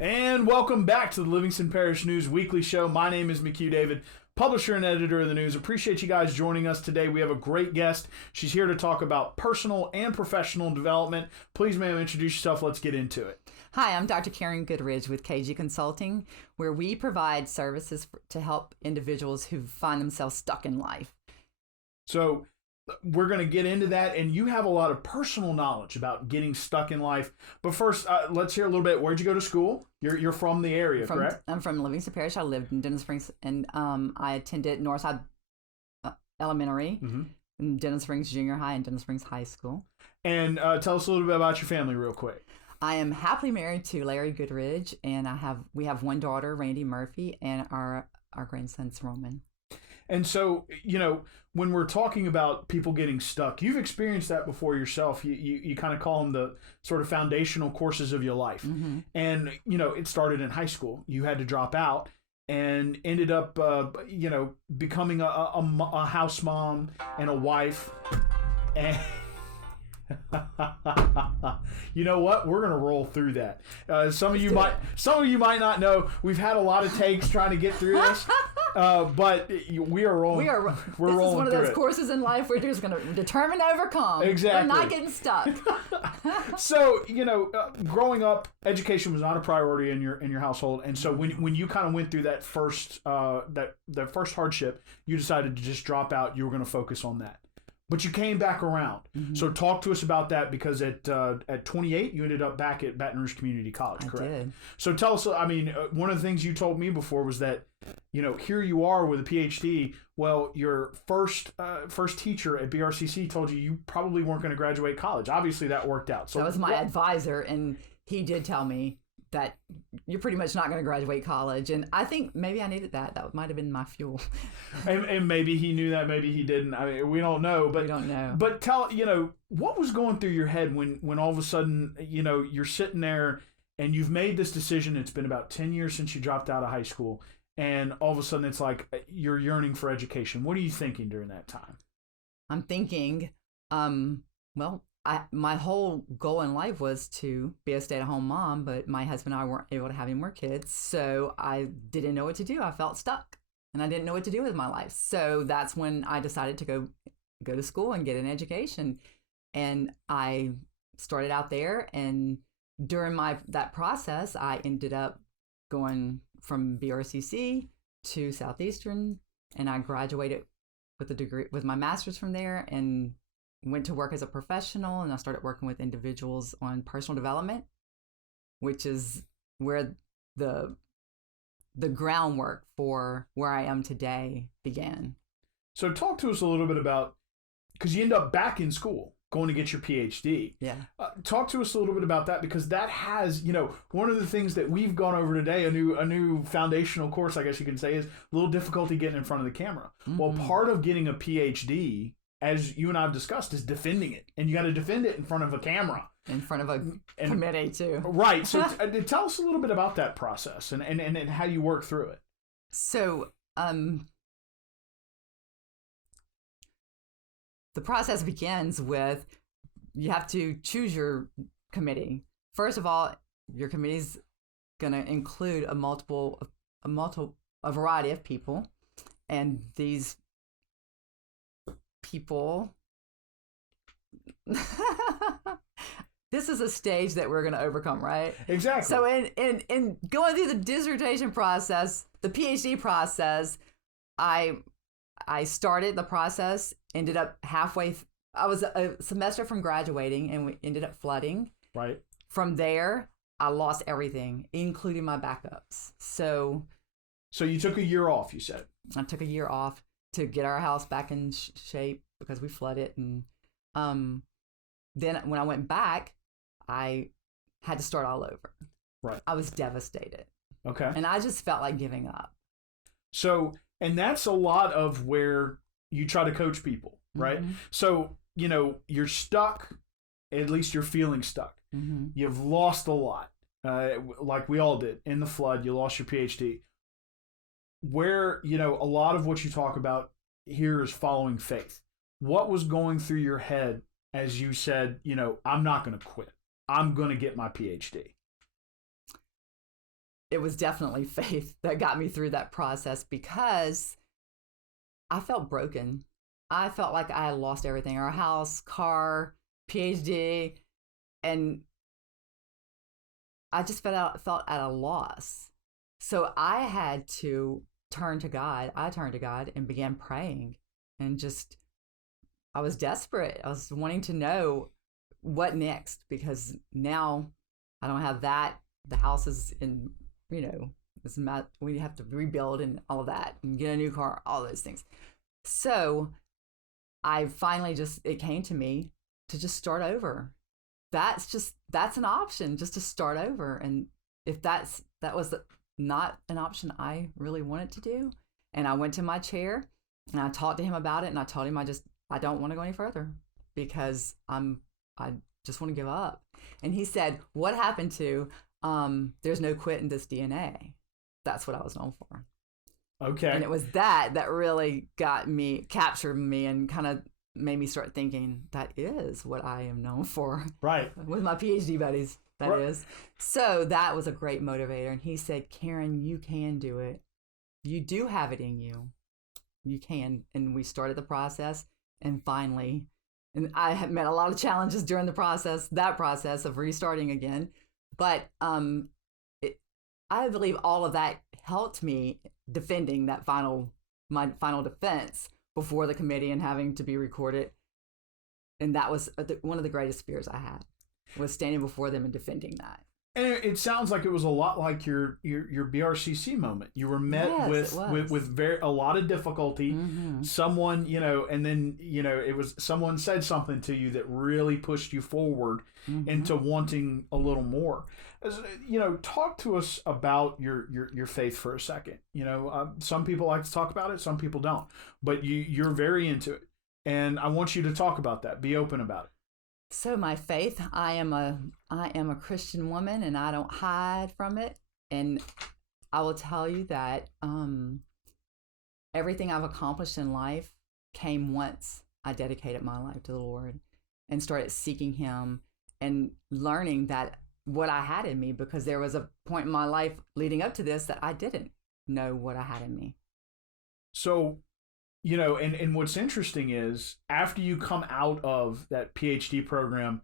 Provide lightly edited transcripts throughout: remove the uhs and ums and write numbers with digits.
And welcome back to the Livingston Parish News Weekly Show. My name is McHugh David, publisher and editor of the news. Appreciate you guys joining us today. We have a great guest. She's here to talk about personal and professional development. Please, ma'am, introduce yourself. Let's get into it. Hi, I'm Dr. Karen Goodridge with KG Consulting, where we provide services to help individuals who find themselves stuck in life. So we're going to get into that, and you have a lot of personal knowledge about getting stuck in life. But first, let's hear a little bit. Where'd you go to school? You're from the area, correct? I'm from Livingston Parish. I lived in Denham Springs, and I attended Northside Elementary, Denham Springs Junior High, and Denham Springs High School. And tell us a little bit about your family real quick. I am happily married to Larry Goodridge, and we have one daughter, Randy Murphy, and our grandson's Roman. And so, when we're talking about people getting stuck, you've experienced that before yourself. You kind of call them the sort of foundational courses of your life. Mm-hmm. And, it started in high school. You had to drop out and ended up, becoming a house mom and a wife. And you know what? We're gonna roll through that. Some of you might not know. We've had a lot of takes trying to get through this, but we are rolling. We're rolling. This is one of those courses in life where you're just gonna determine to overcome. Exactly. We're not getting stuck. So growing up, education was not a priority in your household, and so when you kind of went through that first that first hardship, you decided to just drop out. You were going to focus on that. But you came back around. Mm-hmm. So talk to us about that, because at 28, you ended up back at Baton Rouge Community College, correct? I did. So tell us, one of the things you told me before was that, here you are with a PhD. Well, your first teacher at BRCC told you probably weren't going to graduate college. Obviously, that worked out. So that was my advisor, and he did tell me that you're pretty much not going to graduate college. And I think maybe I needed that. That might have been my fuel. and maybe he knew that, maybe he didn't. We don't know. But we don't know. But tell, what was going through your head when all of a sudden, you're sitting there and you've made this decision. It's been about 10 years since you dropped out of high school. And all of a sudden it's like you're yearning for education. What are you thinking during that time? I'm thinking, my whole goal in life was to be a stay-at-home mom, but my husband and I weren't able to have any more kids, so I didn't know what to do. I felt stuck, and I didn't know what to do with my life. So that's when I decided to go to school and get an education, and I started out there. And during that process, I ended up going from BRCC to Southeastern, and I graduated with a degree with my master's from there, and went to work as a professional, and I started working with individuals on personal development, which is where the groundwork for where I am today began. So talk to us a little bit about, because you end up back in school going to get your PhD. Yeah. Talk to us a little bit about that, because that has, one of the things that we've gone over today, a new foundational course, I guess you can say, is a little difficulty getting in front of the camera. Mm-hmm. Well, part of getting a PhD, as you and I have discussed, is defending it. And you got to defend it in front of a camera. In front of a committee, too. Right. So tell us a little bit about that process and how you work through it. So the process begins with, you have to choose your committee. First of all, your committee's going to include a variety of people. And these people this is a stage that we're going to overcome, right? Exactly. So in going through the dissertation process, the PhD process, I started the process, ended up halfway. I was a semester from graduating, and we ended up flooding. Right. From there, I lost everything, including my backups. So you took a year off, you said? I took a year off to get our house back in shape because we flooded. And then when I went back, I had to start all over. Right. I was devastated. Okay. And I just felt like giving up. So, and that's a lot of where you try to coach people, right? Mm-hmm. So, you're stuck, at least you're feeling stuck. Mm-hmm. You've lost a lot, like we all did in the flood. You lost your PhD. Where, a lot of what you talk about here is following faith. What was going through your head as you said, I'm not going to quit. I'm going to get my PhD? it was definitely faith that got me through that process, because I felt broken. I felt like I had lost everything: our house, car, PhD, and I just felt at a loss. So I had to turn to God. I turned to God and began praying, and just, I was desperate. I was wanting to know what next, because now I don't have that. The house is in, we have to rebuild and all of that and get a new car, all those things. So I finally it came to me to just start over. That's an option, just to start over. And if that was not an option I really wanted to do, and I went to my chair and I talked to him about it, and I told him I don't want to go any further, because I just want to give up. And he said, what happened to, there's no quit in this DNA. That's what I was known for. Okay. And it was that really captured me, and kind of made me start thinking, that is what I am known for. Right. With my PhD buddies, that is. So that was a great motivator. And he said, Karen, you can do it. You do have it in you. You can. And we started the process, and finally, and I have met a lot of challenges during that process of restarting again. But I believe all of that helped me defending my final defense before the committee and having to be recorded. And that was one of the greatest fears I had, was standing before them and defending that. And it sounds like it was a lot like your BRCC moment. You were met with a lot of difficulty. Mm-hmm. Someone, and then, it was someone said something to you that really pushed you forward into wanting a little more. Talk to us about your faith for a second. Some people like to talk about it, some people don't. But you're very into it. And I want you to talk about that. Be open about it. So my faith, I am a Christian woman, and I don't hide from it. And I will tell you that everything I've accomplished in life came once I dedicated my life to the Lord and started seeking Him and learning that what I had in me, because there was a point in my life leading up to this that I didn't know what I had in me. So, and what's interesting is, after you come out of that PhD program,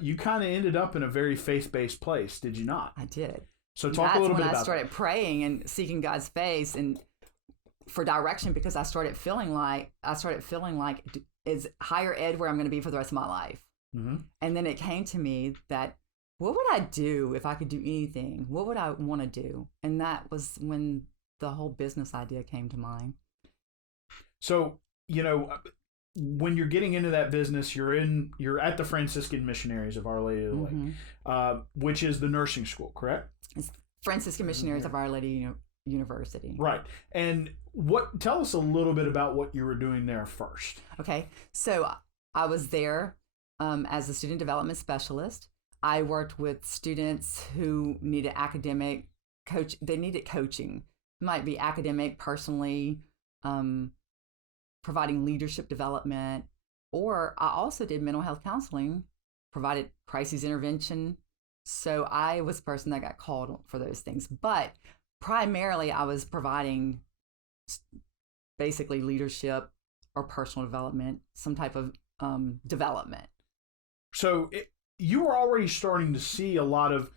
you kind of ended up in a very faith-based place, did you not? I did. So talk a little bit about that. That's when I started praying and seeking God's face and for direction, because I started feeling like is higher ed where I'm going to be for the rest of my life. Mm-hmm. And then it came to me that, what would I do if I could do anything? What would I want to do? And that was when the whole business idea came to mind. So, when you're getting into that business, you're at the Franciscan Missionaries of Our Lady of the Lake, which is the nursing school, correct? It's Franciscan Missionaries of Our Lady University. Right. And tell us a little bit about what you were doing there first. Okay. So I was there as a student development specialist. I worked with students who needed academic coach. They needed coaching. It might be academic, personally, providing leadership development, or I also did mental health counseling, provided crisis intervention. So I was the person that got called for those things. But primarily I was providing basically leadership or personal development, some type of development. So you were already starting to see a lot of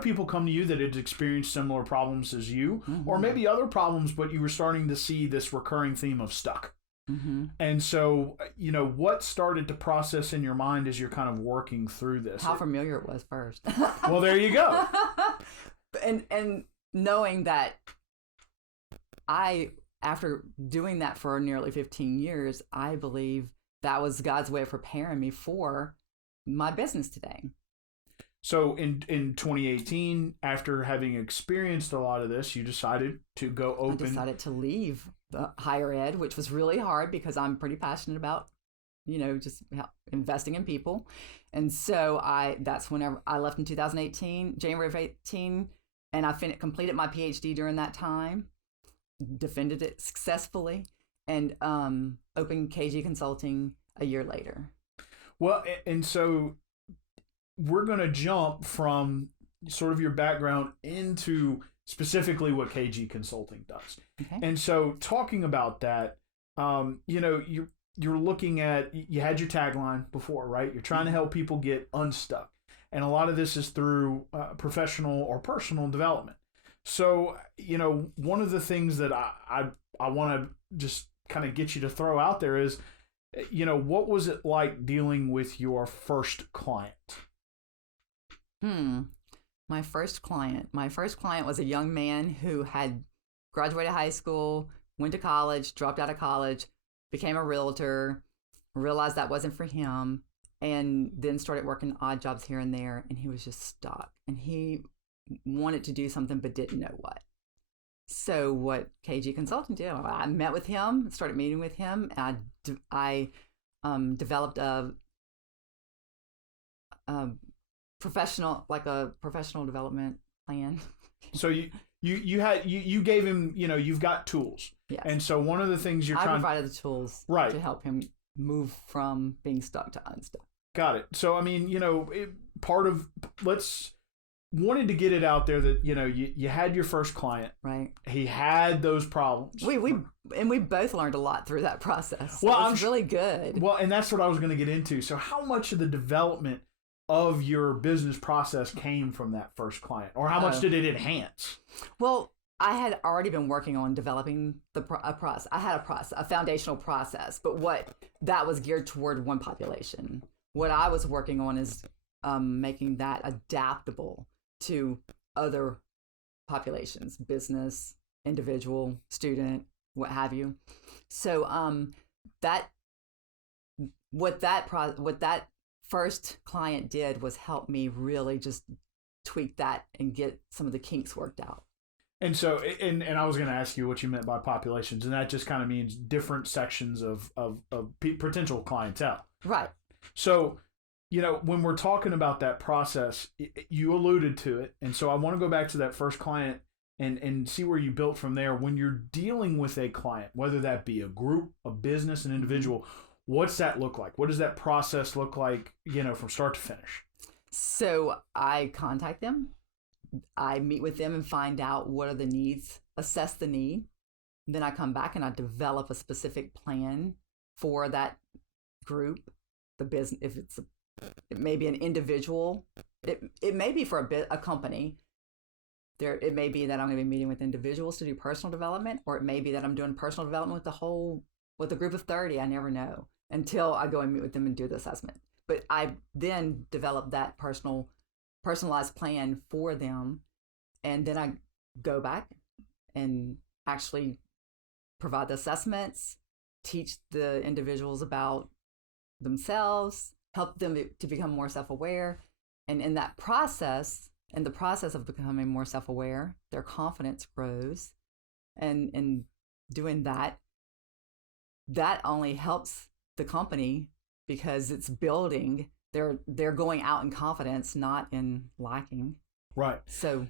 people come to you that had experienced similar problems as you, or maybe other problems, but you were starting to see this recurring theme of stuck. Mm-hmm. And so, what started to process in your mind as you're kind of working through this? How familiar it was first. Well, there you go. And knowing that after doing that for nearly 15 years, I believe that was God's way of preparing me for my business today. So in 2018, after having experienced a lot of this, you decided to go open. I decided to leave the higher ed, which was really hard because I'm pretty passionate about, just investing in people. And so that's whenever I left in 2018, January of 18, and I completed my PhD during that time, defended it successfully, and opened KG Consulting a year later. Well, and so we're going to jump from sort of your background into specifically what KG Consulting does. Okay. And so talking about that, you're looking at, you had your tagline before, right? You're trying to help people get unstuck. And a lot of this is through professional or personal development. So, one of the things that I want to just kind of get you to throw out there is, what was it like dealing with your first client? My first client was a young man who had graduated high school, went to college, dropped out of college, became a realtor, realized that wasn't for him, and then started working odd jobs here and there, and he was just stuck. And he wanted to do something but didn't know what. So what KG Consulting did, I met with him, started meeting with him, and I developed a professional development plan. So you gave him, you've got tools. Yes. And so one of the things I provided the tools right. to help him move from being stuck to unstuck. Got it. So, wanted to get it out there that, you had your first client. Right. He had those problems. We both learned a lot through that process. Well, it was really good. Well, and that's what I was going to get into. So how much of the development of your business process came from that first client, or how much did it enhance? Well, I had already been working on developing a process. I had a foundational process, but what that was geared toward one population. What I was working on is making that adaptable to other populations, business, individual, student, what have you. So what that first client did was help me really just tweak that and get some of the kinks worked out. And so, and I was going to ask you what you meant by populations, and that just kind of means different sections of potential clientele. Right. So, when we're talking about that process, you alluded to it. And so I want to go back to that first client and see where you built from there. When you're dealing with a client, whether that be a group, a business, an individual, what's that look like? What does that process look like, from start to finish? So I contact them. I meet with them and find out what are the needs, assess the need. Then I come back and I develop a specific plan for that group, the business. If it may be an individual, it may be for a company. It may be that I'm going to be meeting with individuals to do personal development, or it may be that I'm doing personal development with a group of 30. I never know until I go and meet with them and do the assessment. But I then develop that personalized plan for them, and then I go back and actually provide the assessments, teach the individuals about themselves, help them to become more self-aware. And in that process, in the process of becoming more self-aware, their confidence grows. And in doing that, that only helps the company because it's building. They're going out in confidence, not in lacking. Right. So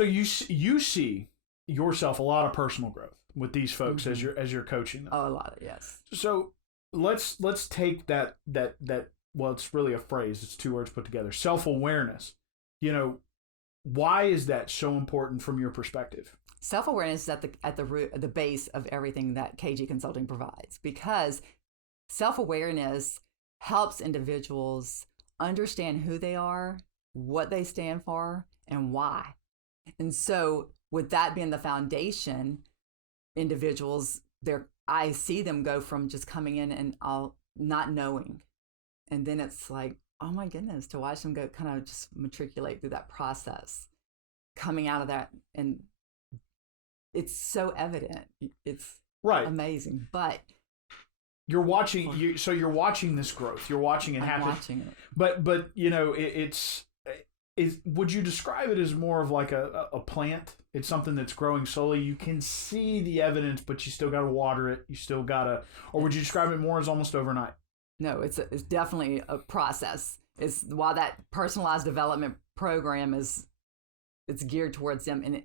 you see yourself a lot of personal growth with these folks as you're coaching them. Oh, a lot of, yes. So let's take that well, it's really a phrase. It's two words put together. Self-awareness. Why is that so important from your perspective? Self-awareness is at the root, the base of everything that KG Consulting provides, because self-awareness helps individuals understand who they are, what they stand for, and why. And so with that being the foundation, individuals, I see them go from just coming in and not knowing. And then it's like, oh my goodness, to watch them go kind of just matriculate through that process, coming out of that. And it's so evident. It's right. Amazing. But you're watching you're watching this growth. You're watching it happen. Watching it. But would you describe it as more of like a plant? It's something that's growing slowly. You can see the evidence, but you still got to water it. You still got to, or would you describe it more as almost overnight? No, it's definitely a process. It's why that personalized development program it's geared towards them. And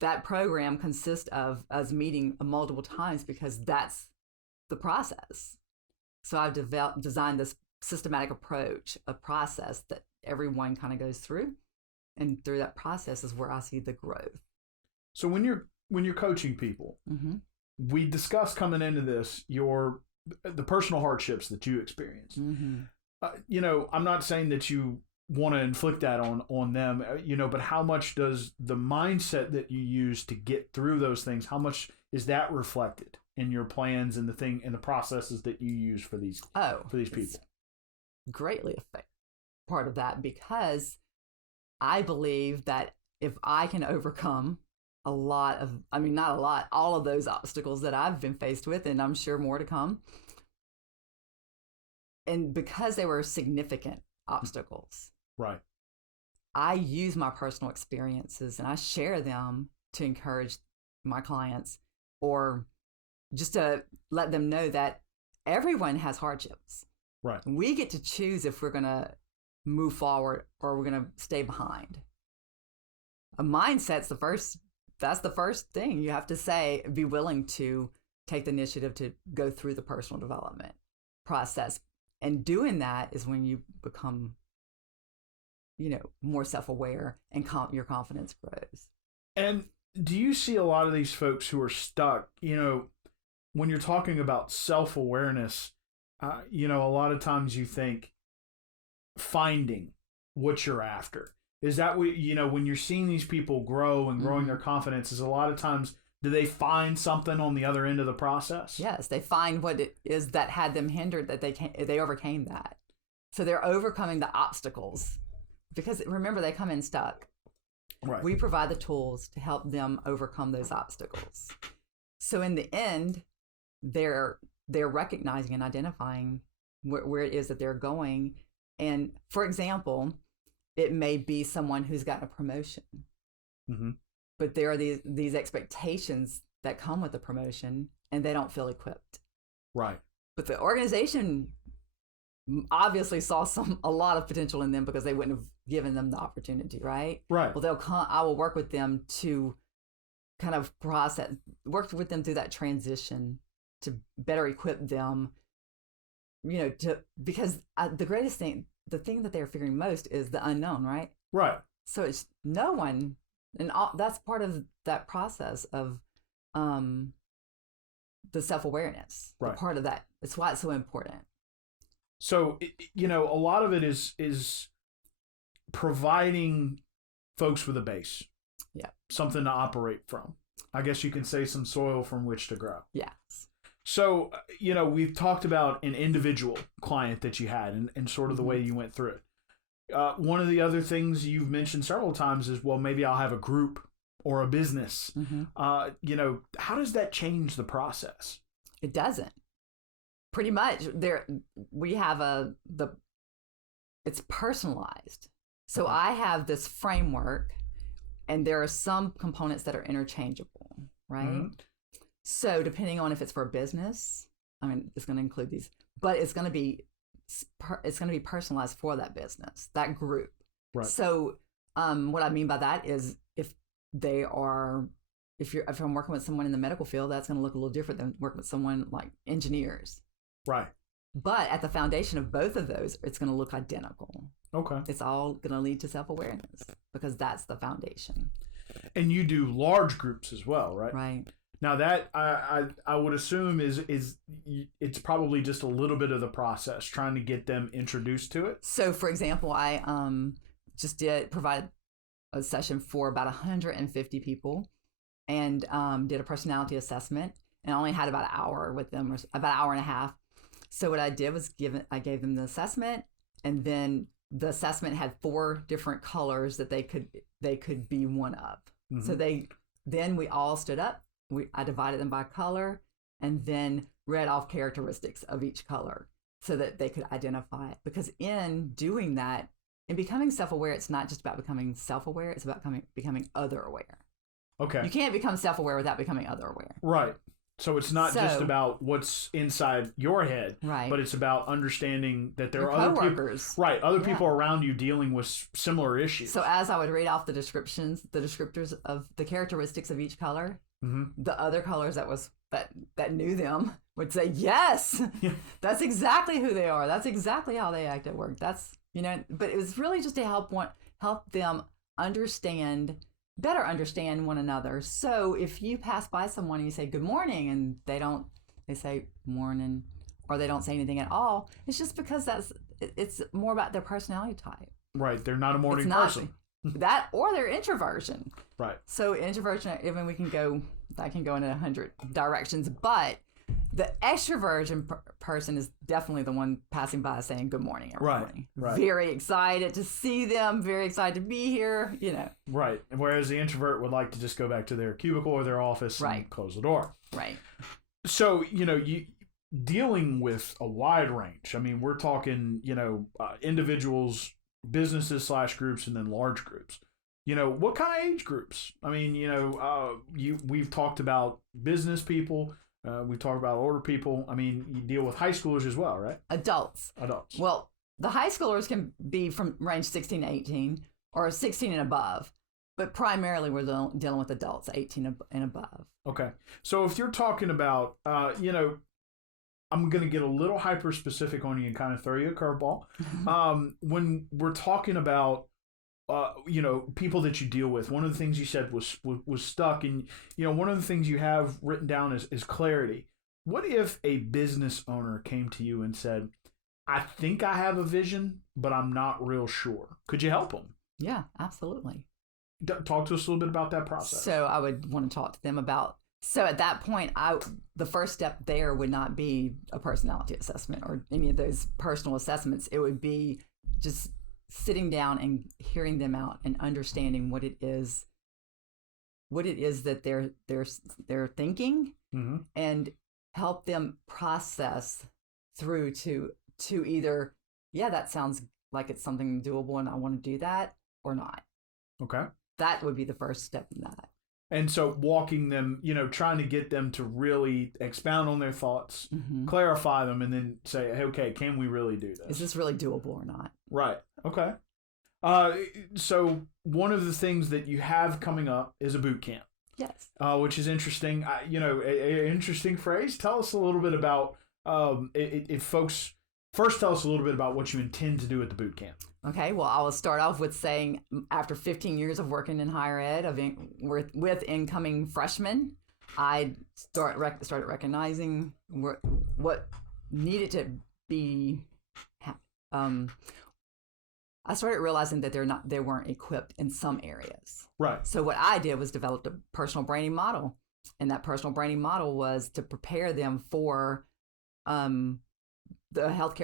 that program consists of us meeting multiple times because that's the process. So I've designed this systematic approach, a process that everyone kind of goes through. And through that process is where I see the growth. So when you're coaching people, we discussed coming into this the personal hardships that you experienced. I'm not saying that you want to inflict that on them, but how much does the mindset that you use to get through those things, how much is that reflected in your plans and the processes that you use for these people? Greatly affect part of that, because I believe that if I can overcome all of those obstacles that I've been faced with, and I'm sure more to come, and because they were significant obstacles, right, I use my personal experiences and I share them to encourage my clients, or just to let them know that everyone has hardships. Right. We get to choose if we're going to move forward or we're going to stay behind. A mindset's that's the first thing you have to say, be willing to take the initiative to go through the personal development process. And doing that is when you become, more self-aware, and your confidence grows. And do you see a lot of these folks who are stuck, when you're talking about self-awareness, a lot of times you think finding what you're after. Is that what, when you're seeing these people grow and growing their confidence, is a lot of times, do they find something on the other end of the process? Yes, they find what it is that had them hindered, that they overcame that. So they're overcoming the obstacles, because remember, they come in stuck. Right. We provide the tools to help them overcome those obstacles. So in the end, they're recognizing and identifying where it is that they're going. And for example, it may be someone who's gotten a promotion, but there are these expectations that come with the promotion, and they don't feel equipped. Right. But the organization obviously saw a lot of potential in them, because they wouldn't have given them the opportunity, right? Right. Well, I will work with them to kind of work with them through that transition to better equip them, because the greatest thing, the thing that they're fearing most is the unknown, right? Right. So it's no one, and that's part of that process of the self-awareness. Right. Part of that. It's why it's so important. So, a lot of it is providing folks with a base. Yeah. Something to operate from. I guess you can say some soil from which to grow. Yes. So, we've talked about an individual client that you had and sort of the way you went through it. One of the other things you've mentioned several times is, well, maybe I'll have a group or a business. How does that change the process? It doesn't. Pretty much, we have it's personalized. So I have this framework, and there are some components that are interchangeable, right? So depending on if it's for a business, it's going to include these, but it's going to be personalized for that business, that group. Right. So what I mean by that is, if I'm working with someone in the medical field, that's going to look a little different than working with someone like engineers. Right. But at the foundation of both of those, it's going to look identical. Okay. It's all going to lead to self-awareness, because that's the foundation. And you do large groups as well, right? Right. Now that I would assume is it's probably just a little bit of the process, trying to get them introduced to it. So, for example, I just provide a session for about 150 people, and did a personality assessment, and I only had about an hour with them, or about an hour and a half. So what I did was I gave them the assessment, and then the assessment had 4 different colors that they could be one of. So then we all stood up. I divided them by color, and then read off characteristics of each color so that they could identify it. Because in doing that, in becoming self-aware, it's not just about becoming self-aware, it's about becoming other-aware. Okay. You can't become self-aware without becoming other-aware. Right. So it's not just about what's inside your head, right, but it's about understanding that there your are other people, right, other people around you dealing with similar issues. So as I would read off the descriptors of the characteristics of each color, the other colors that knew them would say, yes, that's exactly who they are. That's exactly how they act at work. That's, but it was really just to help them understand better understand one another. So if you pass by someone and you say good morning and they say morning, or they don't say anything at all, it's just because it's more about their personality type. Right. They're not a morning person. That or their introversion. Right. So introversion, even that can go in 100 directions, but the extroversion person is definitely the one passing by saying good morning every morning. Right. Very excited to see them, very excited to be here, Right. Whereas the introvert would like to just go back to their cubicle or their office and close the door. Right. So, you dealing with a wide range. I mean, we're talking, individuals, businesses / groups, and then large groups. What kind of age groups? I mean, we've talked about business people. We talk about older people. I mean, you deal with high schoolers as well, right? Adults. Well, the high schoolers can be from range 16 to 18 or 16 and above, but primarily we're dealing with adults 18 and above. Okay. So if you're talking about, I'm going to get a little hyper specific on you and kind of throw you a curveball. When we're talking about, people that you deal with, one of the things you said was stuck. And, one of the things you have written down is clarity. What if a business owner came to you and said, I think I have a vision, but I'm not real sure. Could you help them? Yeah, absolutely. Talk to us a little bit about that process. So I would want to talk to them about. So at that point, the first step there would not be a personality assessment or any of those personal assessments. It would be just sitting down and hearing them out and understanding what it is that they're thinking, and help them process through to either, yeah, that sounds like it's something doable and I want to do that, or not. Okay. That would be the first step in that. And so walking them, trying to get them to really expound on their thoughts, clarify them, and then say, hey, okay, can we really do this? Is this really doable or not? Right. Okay. So one of the things that you have coming up is a boot camp. Yes. Which is interesting. An interesting phrase. Tell us a little bit about, if folks, first tell us a little bit about what you intend to do at the boot camp. Okay, well, I will start off with saying after 15 years of working in higher ed with incoming freshmen, I started recognizing what needed to be. I started realizing that they weren't equipped in some areas. Right. So what I did was developed a personal branding model, and that personal branding model was to prepare them for the health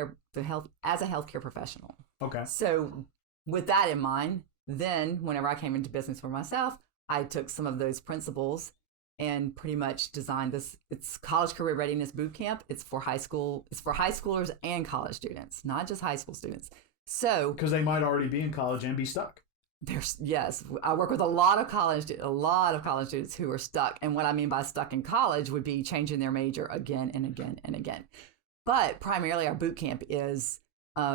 as a healthcare professional. Okay. So with that in mind, then whenever I came into business for myself, I took some of those principles and pretty much designed this. It's college career readiness boot camp. It's for high schoolers and college students, not just high school students. So because they might already be in college and be stuck. Yes, I work with a lot of college students who are stuck. And what I mean by stuck in college would be changing their major again and again and again. But primarily our boot camp is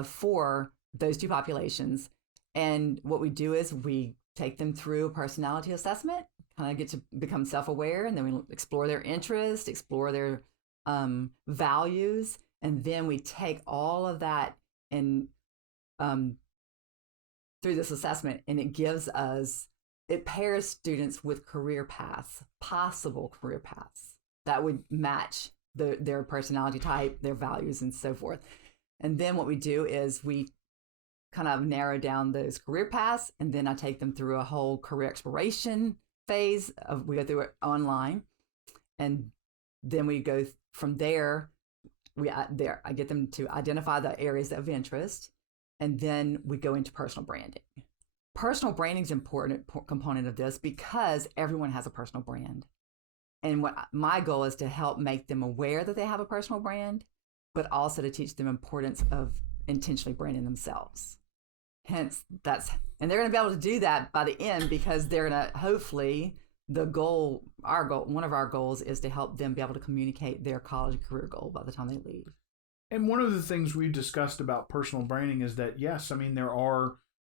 for those two populations. And what we do is we take them through a personality assessment, kind of get to become self-aware, and then we explore their interests, explore their values. And then we take all of that and through this assessment, and it pairs students with possible career paths that would match their personality type, their values, and so forth. And then what we do is we kind of narrow down those career paths, and then I take them through a whole career exploration phase. We go through it online, and then we go from there. I get them to identify the areas of interest, and then we go into personal branding. Personal branding is an important component of this because everyone has a personal brand. And what my goal is to help make them aware that they have a personal brand, but also to teach them importance of intentionally branding themselves. Hence, and they're going to be able to do that by the end, because they're going to hopefully, one of our goals is to help them be able to communicate their college career goal by the time they leave. And one of the things we've discussed about personal branding is that, yes, I mean, there are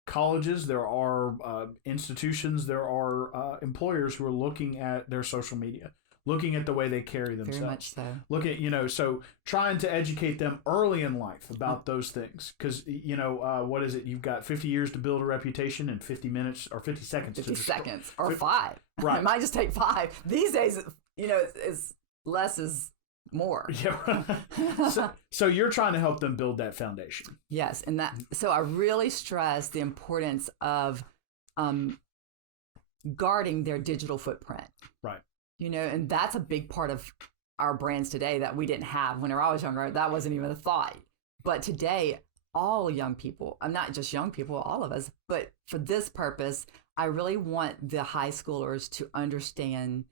colleges, there are institutions, there are employers who are looking at their social media, looking at the way they carry themselves. Very much so. Look at, so trying to educate them early in life about those things. Because, what is it? You've got 50 years to build a reputation and 50 minutes or 50 seconds. 50 seconds or 5. Right. It might just take 5. These days, it's less is more. Yeah. So you're trying to help them build that foundation. Yes. And so I really stress the importance of guarding their digital footprint. Right. And that's a big part of our brands today that we didn't have. Whenever I was younger, that wasn't even a thought. But today, all young people, I'm not just young people, all of us, but for this purpose, I really want the high schoolers to understand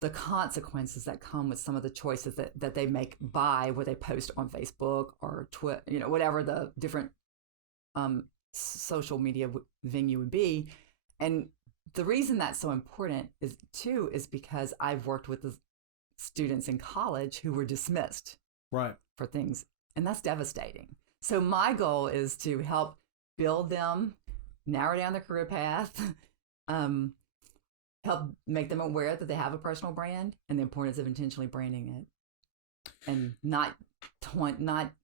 the consequences that come with some of the choices that they make by what they post on Facebook or Twitter, whatever the different social media venue would be. And the reason that's so important is because I've worked with the students in college who were dismissed for things, and that's devastating. So my goal is to help build them, narrow down their career path, help make them aware that they have a personal brand and the importance of intentionally branding it and not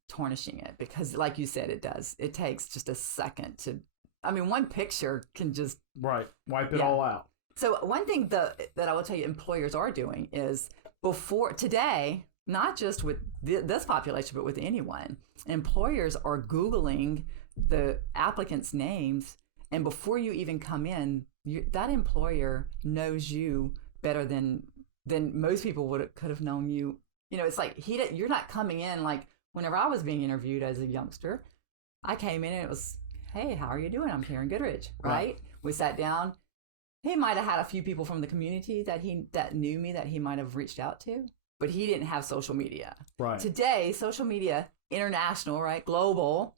tarnishing it, because like you said, it takes just a second one picture can just wipe it all out. So one thing that I will tell you employers are doing is before today, not just with this population, but with anyone, employers are Googling the applicants' names, and before you even come in, that employer knows you better than most people could have known you. It's like you're not coming in like whenever I was being interviewed as a youngster, I came in and it was, "Hey, how are you doing? I'm Karen Goodridge," right? We sat down. He might have had a few people from the community that knew me that he might have reached out to, but he didn't have social media. Right. Today, social media, international, right, global,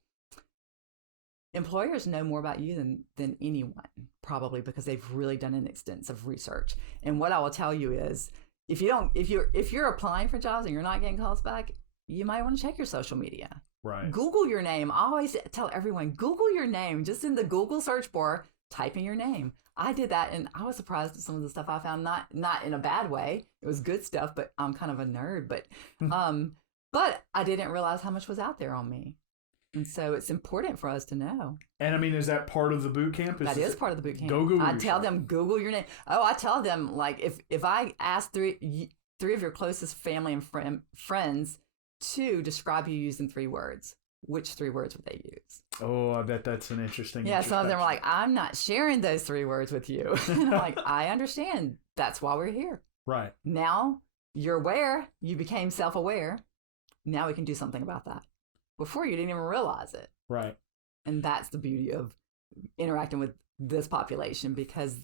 employers know more about you than anyone, probably because they've really done an extensive research. And what I will tell you is, if you're applying for jobs and you're not getting calls back, you might want to check your social media. Right. Google your name. I always tell everyone, Google your name. Just in the Google search bar, type in your name. I did that, and I was surprised at some of the stuff I found. Not in a bad way. It was good stuff, but I'm kind of a nerd. But I didn't realize how much was out there on me. And so it's important for us to know. And is that part of the boot camp? That is part of the boot camp. Go Google. I tell them, Google your name. Oh, I tell them, like, if I ask three of your closest family and friends to describe you using 3 words, which 3 words would they use? Oh, I bet that's an interesting. Yeah, some of them are like, "I'm not sharing those 3 words with you." And I'm like, I understand. That's why we're here. Right. Now you're aware. You became self-aware. Now we can do something about that. Before you didn't even realize it. Right. And that's the beauty of interacting with this population, because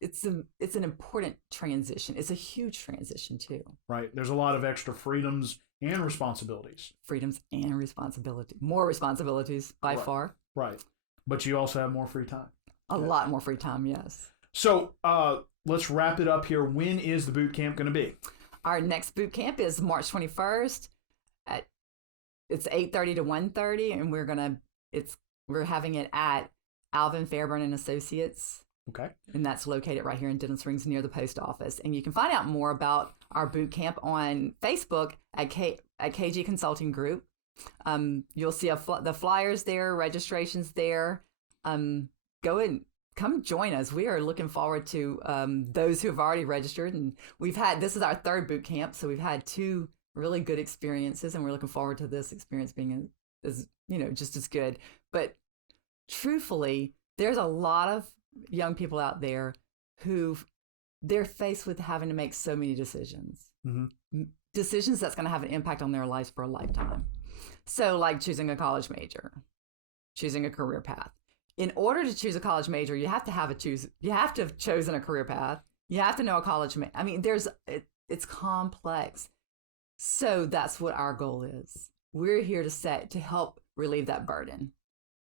it's an important transition. It's a huge transition too. Right. There's a lot of extra freedoms and responsibilities. Freedoms and responsibility. More responsibilities by far. Right. But you also have more free time. A lot more free time, yes. So let's wrap it up here. When is the boot camp going to be? Our next boot camp is March 21st. It's 8:30 to 1:30, and we're having it at Alvin Fairburn and Associates. Okay. And that's located right here in Denham Springs near the post office. And you can find out more about our boot camp on Facebook at KG Consulting Group. You'll see the flyers there, registrations there. Go and come join us. We are looking forward to those who have already registered. And this is our 3rd boot camp, so we've had 2 really good experiences, and we're looking forward to this experience being just as good. But truthfully, there's a lot of young people out there who they're faced with having to make so many decisions. Mm-hmm. Decisions that's going to have an impact on their lives for a lifetime. So like choosing a college major, choosing a career path. In order to choose a college major, you have to have chosen a career path. You have to know a college it's complex. So that's what our goal is. We're here to help relieve that burden.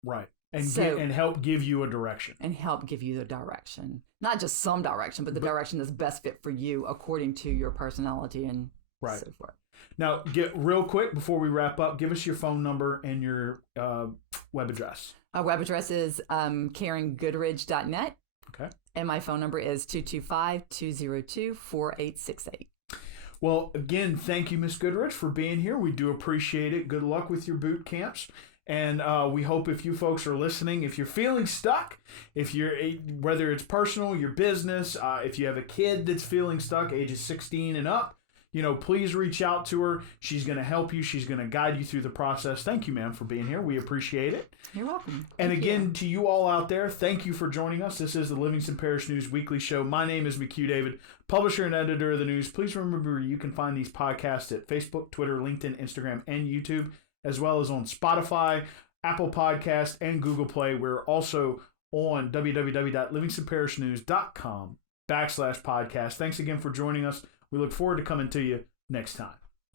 Right. And help give you a direction. And help give you the direction. Not just some direction, but the direction that's best fit for you according to your personality and so forth. Now, get real quick before we wrap up, give us your phone number and your web address. Our web address is KarenGoodridge.net. Okay. And my phone number is 225-202-4868. Well, again, thank you, Miss Goodridge, for being here. We do appreciate it. Good luck with your boot camps. And we hope if you folks are listening, if you're feeling stuck, whether it's personal, your business, if you have a kid that's feeling stuck, ages 16 and up, please reach out to her. She's going to help you. She's going to guide you through the process. Thank you, ma'am, for being here. We appreciate it. You're welcome. And again, to you all out there, thank you for joining us. This is the Livingston Parish News Weekly Show. My name is McHugh David, publisher and editor of the news. Please remember you can find these podcasts at Facebook, Twitter, LinkedIn, Instagram, and YouTube, as well as on Spotify, Apple Podcasts, and Google Play. We're also on www.livingstonparishnews.com/podcast. Thanks again for joining us. We look forward to coming to you next time.